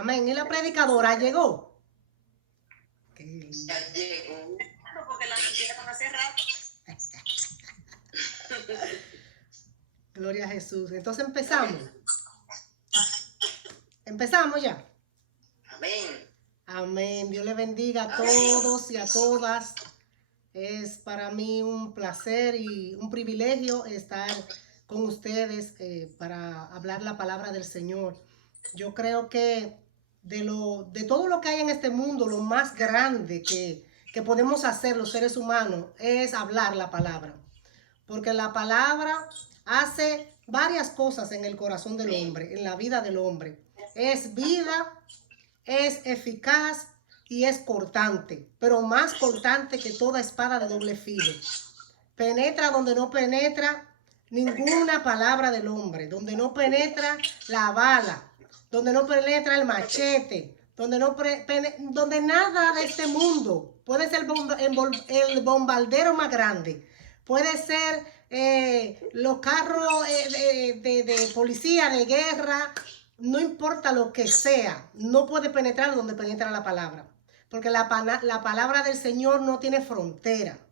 Amén. ¿Y la predicadora llegó? Ya llegó. Porque la llegaron hace rato. Gloria a Jesús. Entonces empezamos. Empezamos ya. Amén. Amén. Dios le bendiga a todos y a todas. Es para mí un placer y un privilegio estar con ustedes para hablar la palabra del Señor. Yo creo que de todo lo que hay en este mundo, lo más grande que podemos hacer los seres humanos es hablar la palabra. Porque la palabra hace varias cosas en el corazón del hombre, en la vida del hombre. Es vida, es eficaz y es cortante, pero más cortante que toda espada de doble filo. Penetra donde no penetra ninguna palabra del hombre, donde no penetra la bala, donde no penetra el machete, donde nada de este mundo, puede ser el bombardero más grande, puede ser los carros de policía, de guerra, no importa lo que sea, no puede penetrar donde penetra la palabra, porque la palabra del Señor no tiene frontera.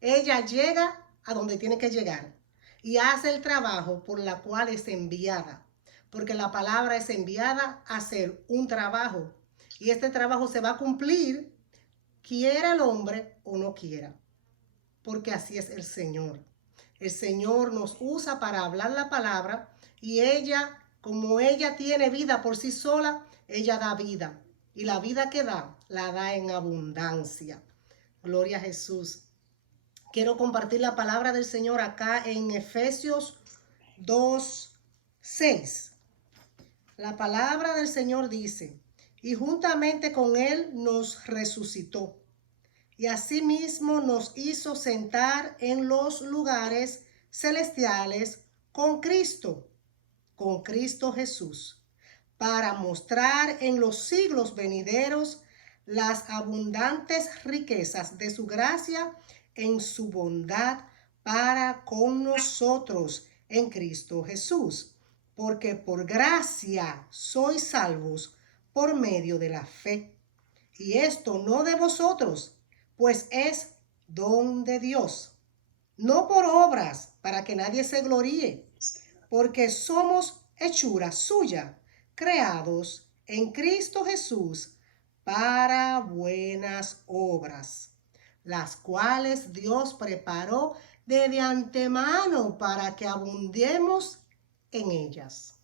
Ella llega a donde tiene que llegar y hace el trabajo por la cual es enviada, porque la palabra es enviada a hacer un trabajo y este trabajo se va a cumplir quiera el hombre o no quiera, porque así es el Señor. El Señor nos usa para hablar la palabra y ella, como ella tiene vida por sí sola, ella da vida y la vida que da, la da en abundancia. Gloria a Jesús. Quiero compartir la palabra del Señor acá en Efesios 2:6. La palabra del Señor dice, y juntamente con Él nos resucitó, y asimismo nos hizo sentar en los lugares celestiales con Cristo Jesús, para mostrar en los siglos venideros las abundantes riquezas de su gracia en su bondad para con nosotros en Cristo Jesús, porque por gracia sois salvos por medio de la fe. Y esto no de vosotros, pues es don de Dios, no por obras, para que nadie se gloríe, porque somos hechura suya, creados en Cristo Jesús para buenas obras, las cuales Dios preparó de antemano para que abundemos en ellas.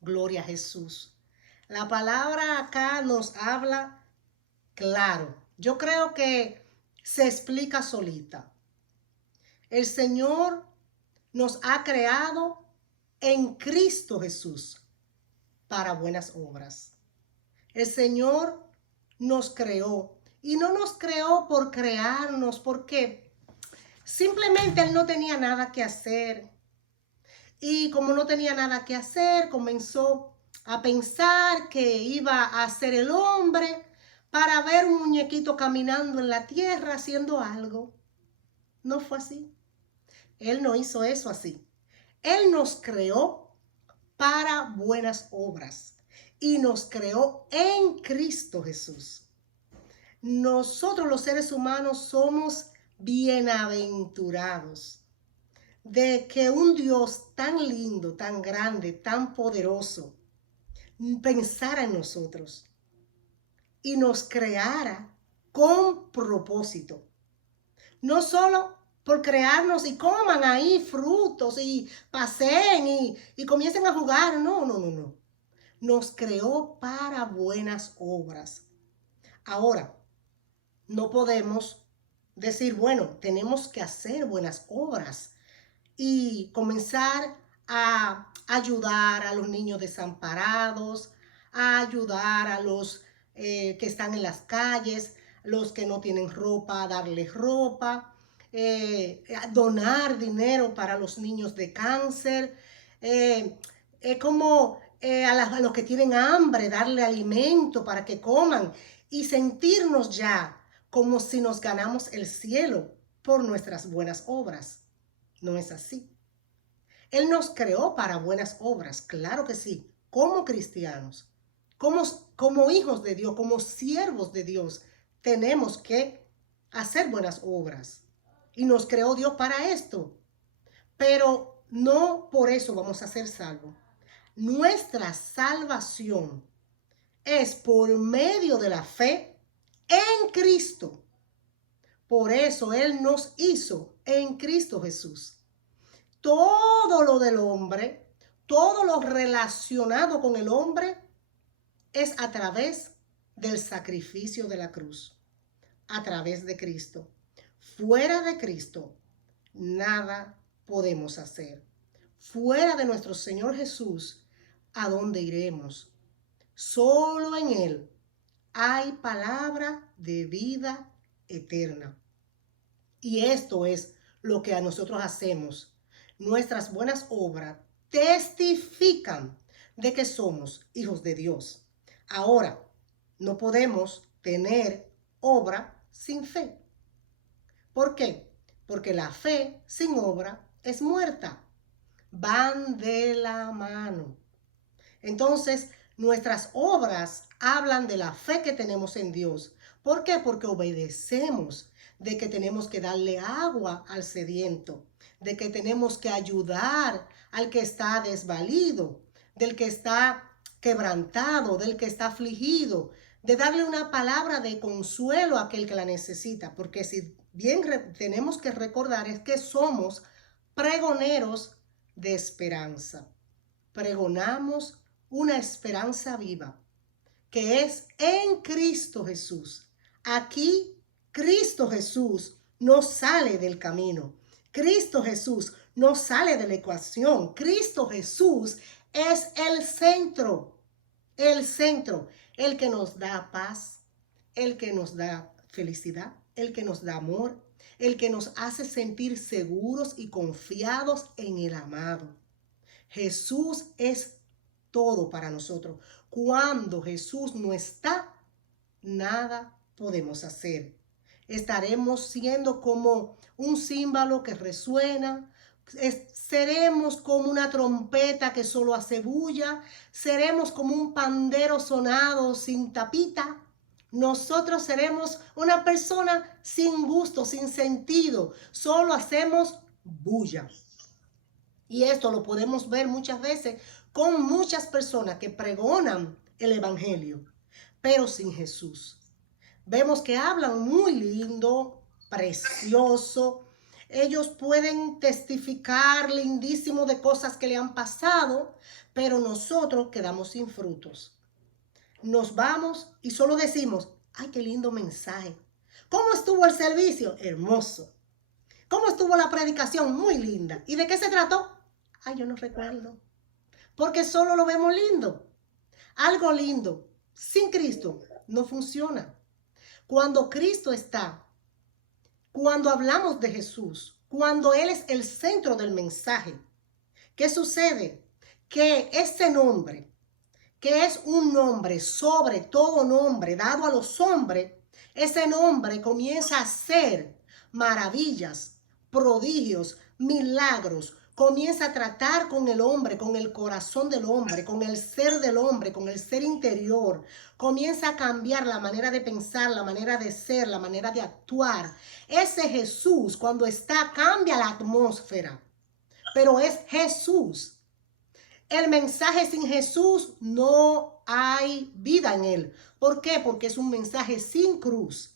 Gloria a Jesús. La palabra acá nos habla claro. Yo creo que se explica solita. El Señor nos ha creado en Cristo Jesús para buenas obras. El Señor nos creó y no nos creó por crearnos, porque simplemente Él no tenía nada que hacer. Y como no tenía nada que hacer, comenzó a pensar que iba a ser el hombre para ver un muñequito caminando en la tierra haciendo algo. No fue así. Él no hizo eso así. Él nos creó para buenas obras y nos creó en Cristo Jesús. Nosotros los seres humanos somos bienaventurados de que un Dios tan lindo, tan grande, tan poderoso pensara en nosotros y nos creara con propósito. No solo por crearnos y coman ahí frutos y paseen y comiencen a jugar. No. Nos creó para buenas obras. Ahora, no podemos decir, bueno, tenemos que hacer buenas obras y comenzar a ayudar a los niños desamparados, a ayudar a los que están en las calles, los que no tienen ropa, a darles ropa, a donar dinero para los niños de cáncer, como a los que tienen hambre, darle alimento para que coman y sentirnos ya como si nos ganamos el cielo por nuestras buenas obras. No es así. Él nos creó para buenas obras, claro que sí, como cristianos, como hijos de Dios, como siervos de Dios, tenemos que hacer buenas obras. Y nos creó Dios para esto. Pero no por eso vamos a ser salvos. Nuestra salvación es por medio de la fe en Cristo. Por eso Él nos hizo en Cristo Jesús. Todo lo del hombre, todo lo relacionado con el hombre es a través del sacrificio de la cruz, a través de Cristo. Fuera de Cristo, nada podemos hacer. Fuera de nuestro Señor Jesús, ¿a dónde iremos? Solo en Él hay palabra de vida eterna. Y esto es lo que a nosotros hacemos. Nuestras buenas obras testifican de que somos hijos de Dios. Ahora, no podemos tener obra sin fe. ¿Por qué? Porque la fe sin obra es muerta. Van de la mano. Entonces, nuestras obras hablan de la fe que tenemos en Dios. ¿Por qué? Porque obedecemos, de que tenemos que darle agua al sediento, de que tenemos que ayudar al que está desvalido, del que está quebrantado, del que está afligido, de darle una palabra de consuelo a aquel que la necesita. Porque si bien tenemos que recordar es que somos pregoneros de esperanza. Pregonamos una esperanza viva que es en Cristo Jesús. Aquí Cristo Jesús no sale del camino. Cristo Jesús no sale de la ecuación. Cristo Jesús es el centro, el que nos da paz, el que nos da felicidad, el que nos da amor, el que nos hace sentir seguros y confiados en el amado. Jesús es todo para nosotros. Cuando Jesús no está, nada podemos hacer. Estaremos siendo como un címbalo que resuena, seremos como una trompeta que solo hace bulla, seremos como un pandero sonado sin tapita. Nosotros seremos una persona sin gusto, sin sentido, solo hacemos bulla. Y esto lo podemos ver muchas veces con muchas personas que pregonan el evangelio, pero sin Jesús. Vemos que hablan muy lindo, precioso. Ellos pueden testificar lindísimo de cosas que le han pasado, pero nosotros quedamos sin frutos. Nos vamos y solo decimos, ay, qué lindo mensaje. ¿Cómo estuvo el servicio? Hermoso. ¿Cómo estuvo la predicación? Muy linda. ¿Y de qué se trató? Ay, yo no recuerdo. Porque solo lo vemos lindo. Algo lindo sin Cristo no funciona. Cuando Cristo está, cuando hablamos de Jesús, cuando Él es el centro del mensaje, ¿qué sucede? Que ese nombre, que es un nombre sobre todo nombre dado a los hombres, ese nombre comienza a hacer maravillas, prodigios, milagros, comienza a tratar con el hombre, con el corazón del hombre, con el ser del hombre, con el ser interior. Comienza a cambiar la manera de pensar, la manera de ser, la manera de actuar. Ese Jesús, cuando está, cambia la atmósfera. Pero es Jesús. El mensaje sin Jesús no hay vida en él. ¿Por qué? Porque es un mensaje sin cruz.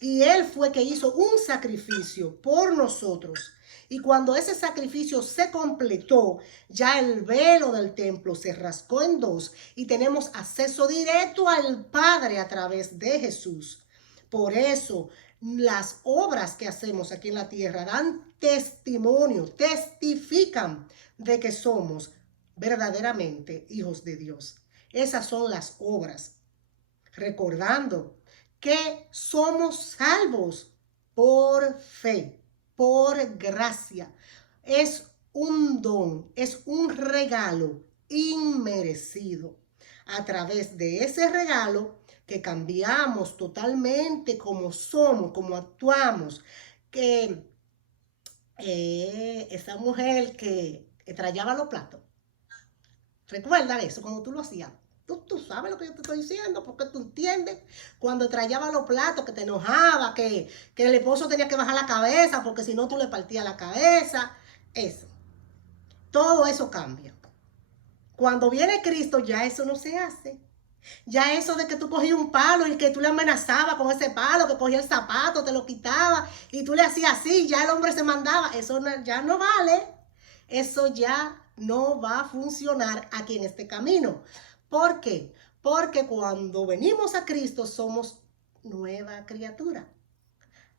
Y Él fue que hizo un sacrificio por nosotros. Y cuando ese sacrificio se completó, ya el velo del templo se rascó en dos y tenemos acceso directo al Padre a través de Jesús. Por eso, las obras que hacemos aquí en la tierra dan testimonio, testifican de que somos verdaderamente hijos de Dios. Esas son las obras. Recordando que somos salvos por fe, por gracia. Es un don, es un regalo inmerecido. A través de ese regalo que cambiamos totalmente como somos, como actuamos, que esa mujer que trayaba los platos, ¿recuerdan eso cuando tú lo hacías? Tú sabes lo que yo te estoy diciendo, porque tú entiendes. Cuando trayaba los platos, que te enojaba, que el esposo tenía que bajar la cabeza, porque si no tú le partías la cabeza. Eso. Todo eso cambia. Cuando viene Cristo, ya eso no se hace. Ya eso de que tú cogías un palo y que tú le amenazabas con ese palo, que cogía el zapato, te lo quitaba y tú le hacías así, ya el hombre se mandaba. Eso ya no vale. Eso ya no va a funcionar aquí en este camino. ¿Por qué? Porque cuando venimos a Cristo somos nueva criatura.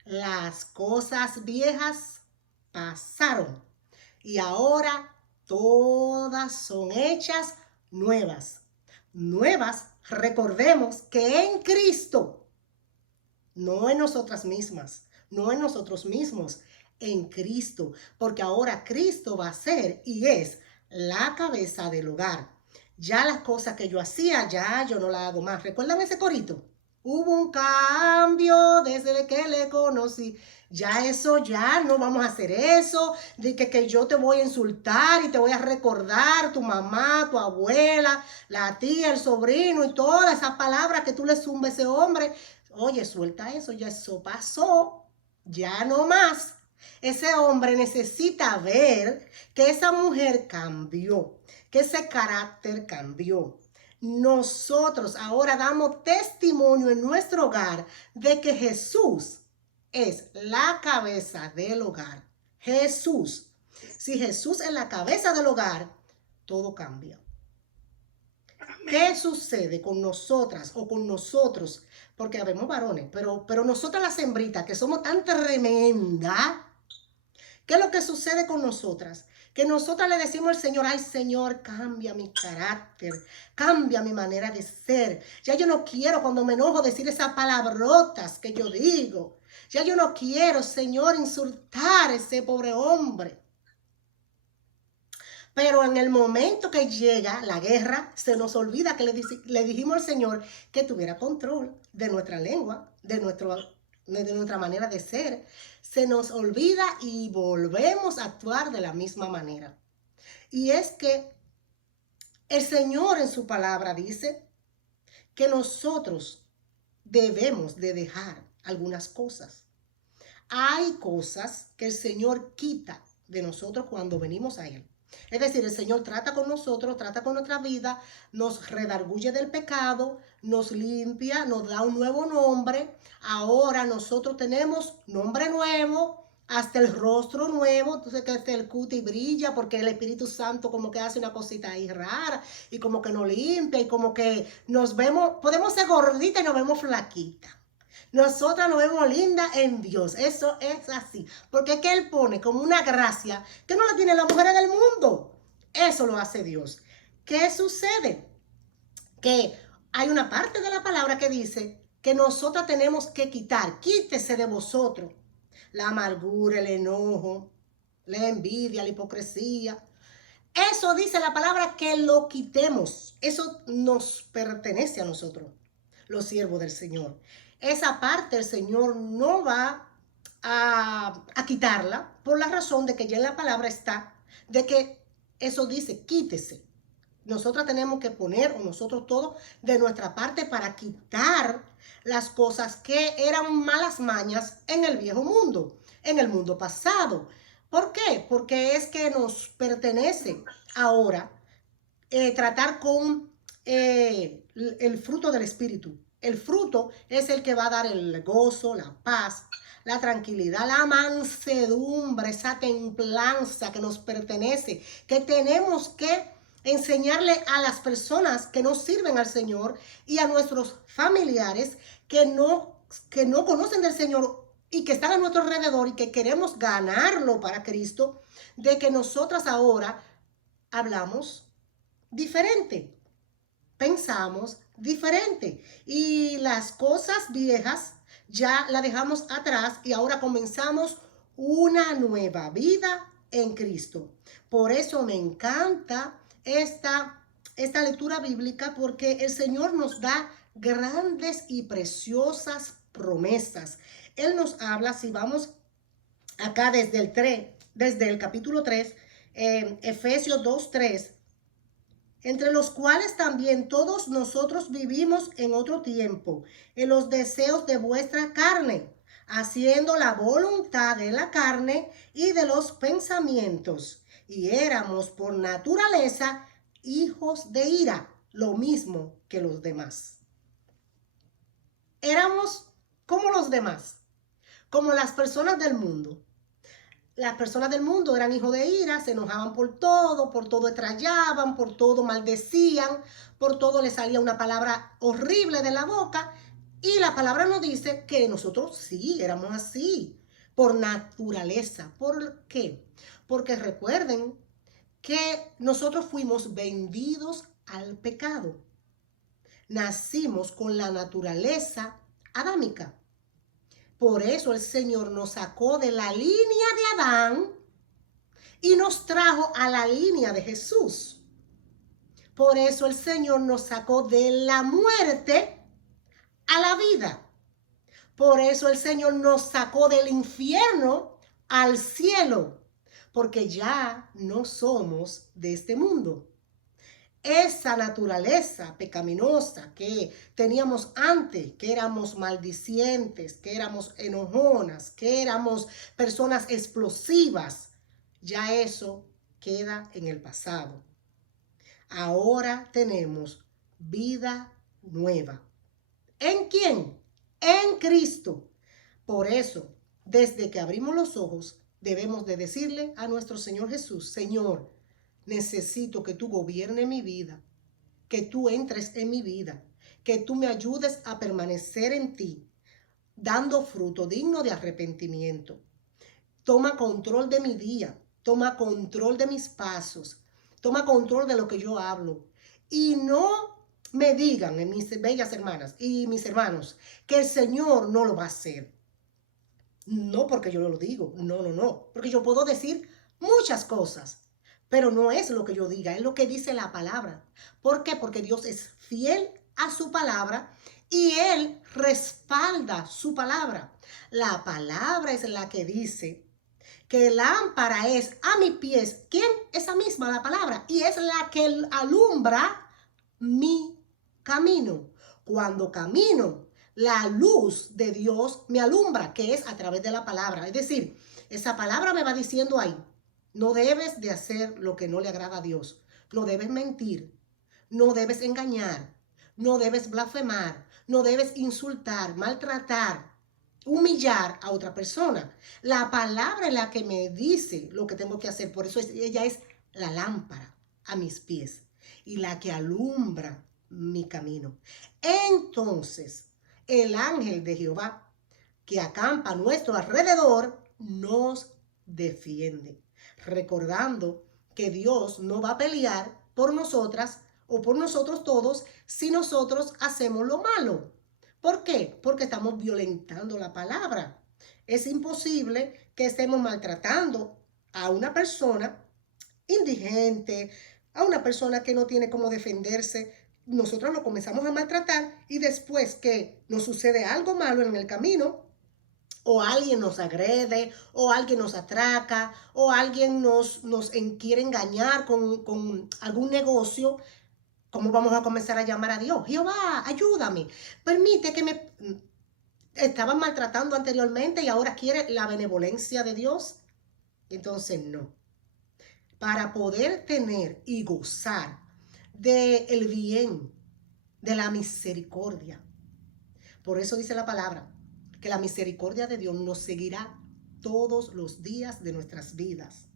Las cosas viejas pasaron y ahora todas son hechas nuevas. Nuevas, recordemos que en Cristo, no en nosotras mismas, no en nosotros mismos, en Cristo, porque ahora Cristo va a ser y es la cabeza del hogar. Ya las cosas que yo hacía, ya yo no las hago más. ¿Recuerdan ese corito? Hubo un cambio desde que le conocí. Ya eso, ya no vamos a hacer eso, de que yo te voy a insultar y te voy a recordar tu mamá, tu abuela, la tía, el sobrino y todas esas palabras que tú le zumbas a ese hombre. Oye, suelta eso, ya eso pasó, ya no más. Ese hombre necesita ver que esa mujer cambió, que ese carácter cambió. Nosotros ahora damos testimonio en nuestro hogar de que Jesús es la cabeza del hogar. Jesús. Si Jesús es la cabeza del hogar, todo cambia. ¿Qué sucede con nosotras o con nosotros? Porque habemos varones, pero nosotras las hembritas, que somos tan tremendas, ¿qué es lo que sucede con nosotras? Que nosotras le decimos al Señor, ay Señor, cambia mi carácter, cambia mi manera de ser. Ya yo no quiero cuando me enojo decir esas palabrotas que yo digo. Ya yo no quiero, Señor, insultar a ese pobre hombre. Pero en el momento que llega la guerra, se nos olvida que le dijimos al Señor que tuviera control de nuestra lengua, de nuestra manera de ser. Se nos olvida y volvemos a actuar de la misma manera. Y es que el Señor en su palabra dice que nosotros debemos de dejar algunas cosas. Hay cosas que el Señor quita de nosotros cuando venimos a Él. Es decir, el Señor trata con nosotros, trata con nuestra vida, nos redarguye del pecado, nos limpia, nos da un nuevo nombre. Ahora nosotros tenemos nombre nuevo, hasta el rostro nuevo, entonces que hasta el cutis brilla porque el Espíritu Santo como que hace una cosita ahí rara y como que nos limpia y como que nos vemos, podemos ser gorditas y nos vemos flaquitas. Nosotras nos vemos lindas en Dios. Eso es así. Porque es que Él pone como una gracia que no la tienen las mujeres del mundo. Eso lo hace Dios. ¿Qué sucede? Que hay una parte de la palabra que dice que nosotras tenemos que quitar. Quítese de vosotros la amargura, el enojo, la envidia, la hipocresía. Eso dice la palabra que lo quitemos. Eso nos pertenece a nosotros, los siervos del Señor. Esa parte el Señor no va a quitarla por la razón de que ya en la palabra está, de que eso dice, quítese. Nosotras tenemos que poner, o nosotros todos, de nuestra parte para quitar las cosas que eran malas mañas en el viejo mundo, en el mundo pasado. ¿Por qué? Porque es que nos pertenece ahora tratar con el fruto del Espíritu. El fruto es el que va a dar el gozo, la paz, la tranquilidad, la mansedumbre, esa templanza que nos pertenece, que tenemos que enseñarle a las personas que nos sirven al Señor y a nuestros familiares que no conocen del Señor y que están a nuestro alrededor y que queremos ganarlo para Cristo, de que nosotras ahora hablamos diferente, pensamos diferente y las cosas viejas ya las dejamos atrás y ahora comenzamos una nueva vida en Cristo. Por eso me encanta esta lectura bíblica, porque el Señor nos da grandes y preciosas promesas. Él nos habla, si vamos acá desde el capítulo 3, Efesios 2:3, entre los cuales también todos nosotros vivimos en otro tiempo, en los deseos de vuestra carne, haciendo la voluntad de la carne y de los pensamientos, y éramos por naturaleza hijos de ira, lo mismo que los demás. Éramos como los demás, como las personas del mundo. Las personas del mundo eran hijos de ira, se enojaban por todo estrellaban, por todo maldecían, por todo les salía una palabra horrible de la boca. Y la palabra nos dice que nosotros sí éramos así, por naturaleza. ¿Por qué? Porque recuerden que nosotros fuimos vendidos al pecado. Nacimos con la naturaleza adámica. Por eso el Señor nos sacó de la línea de Adán y nos trajo a la línea de Jesús. Por eso el Señor nos sacó de la muerte a la vida. Por eso el Señor nos sacó del infierno al cielo, porque ya no somos de este mundo. Esa naturaleza pecaminosa que teníamos antes, que éramos maldicientes, que éramos enojonas, que éramos personas explosivas, ya eso queda en el pasado. Ahora tenemos vida nueva. ¿En quién? En Cristo. Por eso, desde que abrimos los ojos, debemos de decirle a nuestro Señor Jesús: Señor, necesito que tú gobiernes mi vida, que tú entres en mi vida, que tú me ayudes a permanecer en ti, dando fruto digno de arrepentimiento. Toma control de mi día, toma control de mis pasos, toma control de lo que yo hablo. Y no me digan, mis bellas hermanas y mis hermanos, que el Señor no lo va a hacer. No porque yo lo digo, no, porque yo puedo decir muchas cosas, pero no es lo que yo diga, es lo que dice la palabra. ¿Por qué? Porque Dios es fiel a su palabra y Él respalda su palabra. La palabra es la que dice que lámpara es a mis pies. ¿Quién? Esa misma la palabra. Y es la que alumbra mi camino. Cuando camino, la luz de Dios me alumbra, que es a través de la palabra. Es decir, esa palabra me va diciendo ahí: no debes de hacer lo que no le agrada a Dios. No debes mentir. No debes engañar. No debes blasfemar. No debes insultar, maltratar, humillar a otra persona. La palabra es la que me dice lo que tengo que hacer. Por eso ella es la lámpara a mis pies y la que alumbra mi camino. Entonces, el ángel de Jehová que acampa a nuestro alrededor nos defiende, recordando que Dios no va a pelear por nosotras o por nosotros todos si nosotros hacemos lo malo. ¿Por qué? Porque estamos violentando la palabra. Es imposible que estemos maltratando a una persona indigente, a una persona que no tiene cómo defenderse. Nosotros lo comenzamos a maltratar y después que nos sucede algo malo en el camino, o alguien nos agrede, o alguien nos atraca, o alguien nos quiere engañar con algún negocio, ¿cómo vamos a comenzar a llamar a Dios? Jehová, ayúdame, permite que me estaban maltratando anteriormente y ahora quiere la benevolencia de Dios. Entonces no. Para poder tener y gozar del bien, de la misericordia. Por eso dice la palabra que la misericordia de Dios nos seguirá todos los días de nuestras vidas.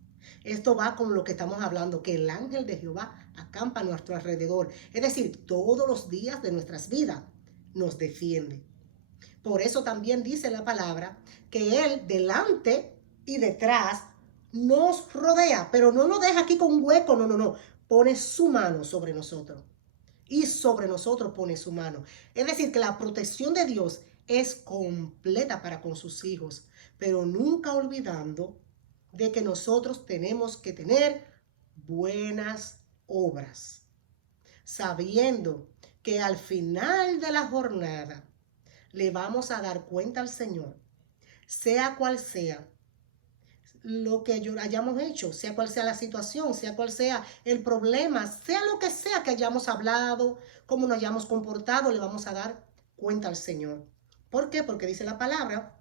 Esto va con lo que estamos hablando, que el ángel de Jehová acampa a nuestro alrededor. Es decir, todos los días de nuestras vidas nos defiende. Por eso también dice la palabra que Él delante y detrás nos rodea, pero no nos deja aquí con un hueco, no. Pone su mano sobre nosotros y sobre nosotros pone su mano. Es decir, que la protección de Dios es completa para con sus hijos, pero nunca olvidando de que nosotros tenemos que tener buenas obras, sabiendo que al final de la jornada le vamos a dar cuenta al Señor, sea cual sea lo que hayamos hecho, sea cual sea la situación, sea cual sea el problema, sea lo que sea que hayamos hablado, cómo nos hayamos comportado, le vamos a dar cuenta al Señor. ¿Por qué? Porque dice la palabra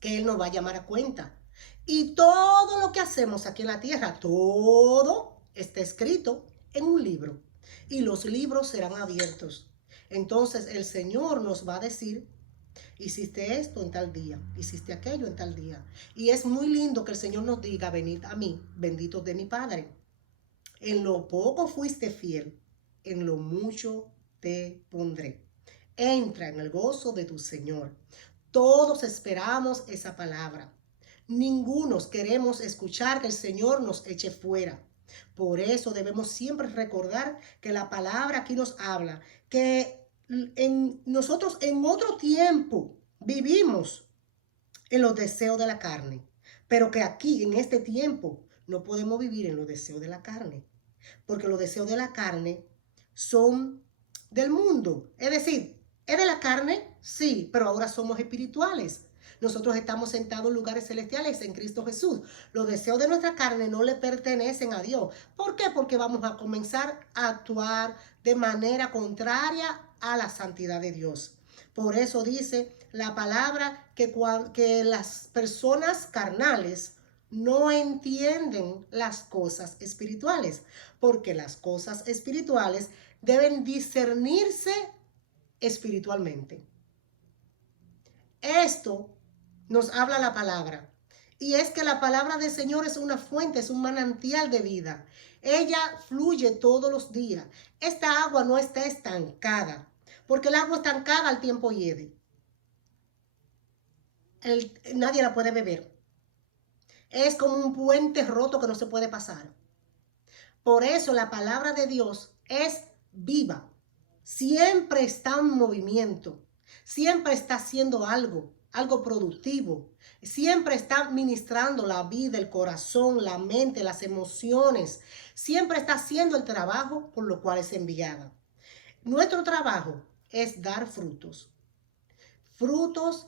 que Él nos va a llamar a cuenta. Y todo lo que hacemos aquí en la tierra, todo está escrito en un libro. Y los libros serán abiertos. Entonces el Señor nos va a decir: hiciste esto en tal día, hiciste aquello en tal día. Y es muy lindo que el Señor nos diga: venid a mí, benditos de mi Padre. En lo poco fuiste fiel, en lo mucho te pondré. Entra en el gozo de tu Señor. Todos esperamos esa palabra. Ningunos queremos escuchar que el Señor nos eche fuera. Por eso debemos siempre recordar que la palabra aquí nos habla que nosotros en otro tiempo vivimos en los deseos de la carne, pero que aquí en este tiempo no podemos vivir en los deseos de la carne, porque los deseos de la carne son del mundo. Es decir, ¿es de la carne? Sí, pero ahora somos espirituales. Nosotros estamos sentados en lugares celestiales en Cristo Jesús. Los deseos de nuestra carne no le pertenecen a Dios. ¿Por qué? Porque vamos a comenzar a actuar de manera contraria a la santidad de Dios. Por eso dice la palabra que las personas carnales no entienden las cosas espirituales, porque las cosas espirituales deben discernirse espiritualmente. Esto nos habla la palabra. Y es que la palabra del Señor es una fuente, es un manantial de vida. Ella fluye todos los días. Esta agua no está estancada, porque el agua estancada al tiempo hiede. Nadie la puede beber. Es como un puente roto que no se puede pasar. Por eso la palabra de Dios es viva. Siempre está en movimiento. Siempre está haciendo algo productivo. Siempre está ministrando la vida, el corazón, la mente, las emociones. Siempre está haciendo el trabajo por lo cual es enviada. Nuestro trabajo es dar frutos. Frutos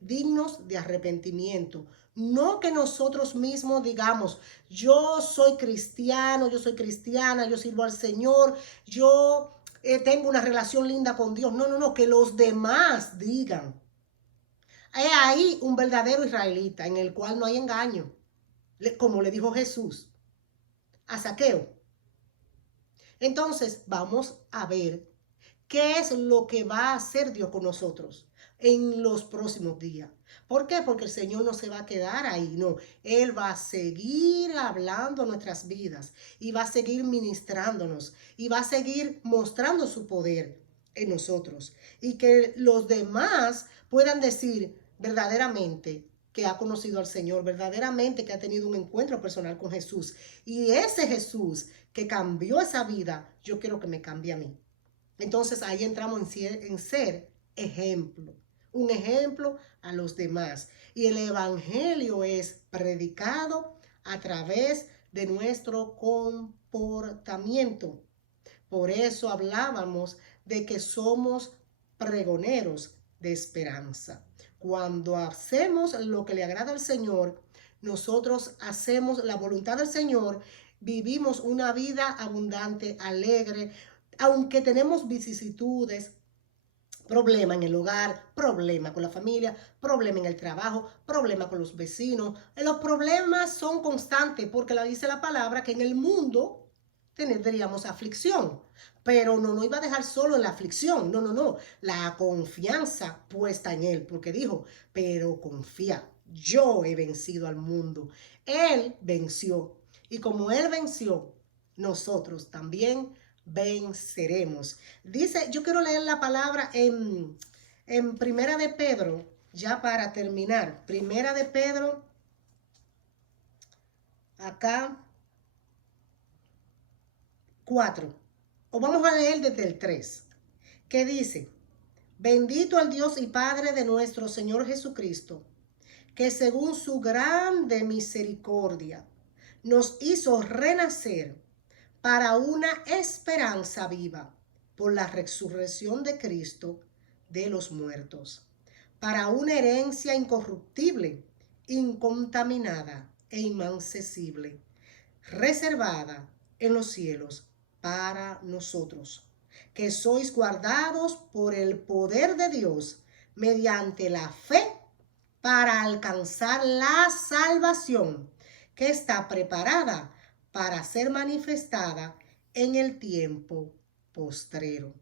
dignos de arrepentimiento. No que nosotros mismos digamos: yo soy cristiano, yo soy cristiana, yo sirvo al Señor, yo tengo una relación linda con Dios. No, no, no, que los demás digan. Hay ahí un verdadero israelita en el cual no hay engaño, como le dijo Jesús a Zaqueo. Entonces vamos a ver qué es lo que va a hacer Dios con nosotros en los próximos días. ¿Por qué? Porque el Señor no se va a quedar ahí, no. Él va a seguir hablando nuestras vidas y va a seguir ministrándonos y va a seguir mostrando su poder en nosotros. Y que los demás puedan decir verdaderamente que ha conocido al Señor, verdaderamente que ha tenido un encuentro personal con Jesús. Y ese Jesús que cambió esa vida, yo quiero que me cambie a mí. Entonces ahí entramos en ser ejemplo, un ejemplo a los demás. Y el evangelio es predicado a través de nuestro comportamiento. Por eso hablábamos de que somos pregoneros de esperanza. Cuando hacemos lo que le agrada al Señor, nosotros hacemos la voluntad del Señor, vivimos una vida abundante, alegre, aunque tenemos vicisitudes, problema en el hogar, problema con la familia, problema en el trabajo, problema con los vecinos. Los problemas son constantes porque dice la palabra que en el mundo tendríamos aflicción, pero no nos iba a dejar solo en la aflicción. No, no, no. La confianza puesta en Él, porque dijo: pero confía, yo he vencido al mundo. Él venció. Y como Él venció, nosotros también venceremos. Dice, yo quiero leer la palabra en Primera de Pedro, ya para terminar. Primera de Pedro, acá, 4. O vamos a leer desde el 3, que dice: bendito el Dios y Padre de nuestro Señor Jesucristo, que según su grande misericordia nos hizo renacer para una esperanza viva por la resurrección de Cristo de los muertos, para una herencia incorruptible incontaminada e inmancesible, reservada en los cielos para nosotros, que sois guardados por el poder de Dios mediante la fe para alcanzar la salvación que está preparada para ser manifestada en el tiempo postrero.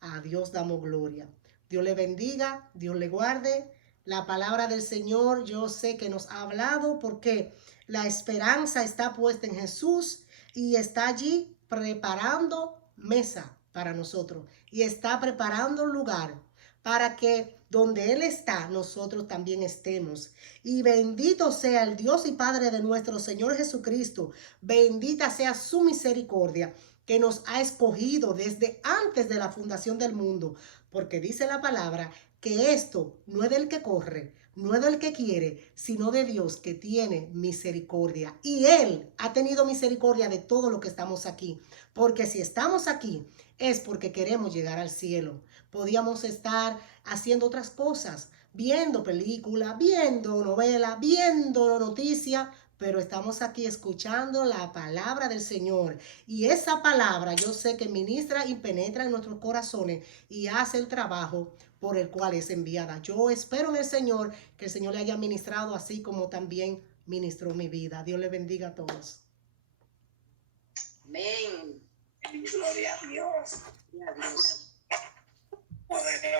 A Dios damos gloria. Dios le bendiga, Dios le guarde. La palabra del Señor yo sé que nos ha hablado porque la esperanza está puesta en Jesús y está allí preparando mesa para nosotros y está preparando lugar para que donde Él está, nosotros también estemos. Y bendito sea el Dios y Padre de nuestro Señor Jesucristo. Bendita sea su misericordia, que nos ha escogido desde antes de la fundación del mundo, porque dice la palabra que esto no es del que corre, no es del que quiere, sino de Dios que tiene misericordia. Y Él ha tenido misericordia de todo lo que estamos aquí, porque si estamos aquí es porque queremos llegar al cielo. Podíamos estar haciendo otras cosas, viendo películas, viendo novelas, viendo noticias, pero estamos aquí escuchando la palabra del Señor. Y esa palabra yo sé que ministra y penetra en nuestros corazones y hace el trabajo por el cual es enviada. Yo espero en el Señor que el Señor le haya ministrado así como también ministró mi vida. Dios le bendiga a todos. Amén. Gloria a Dios. Gloria a Dios.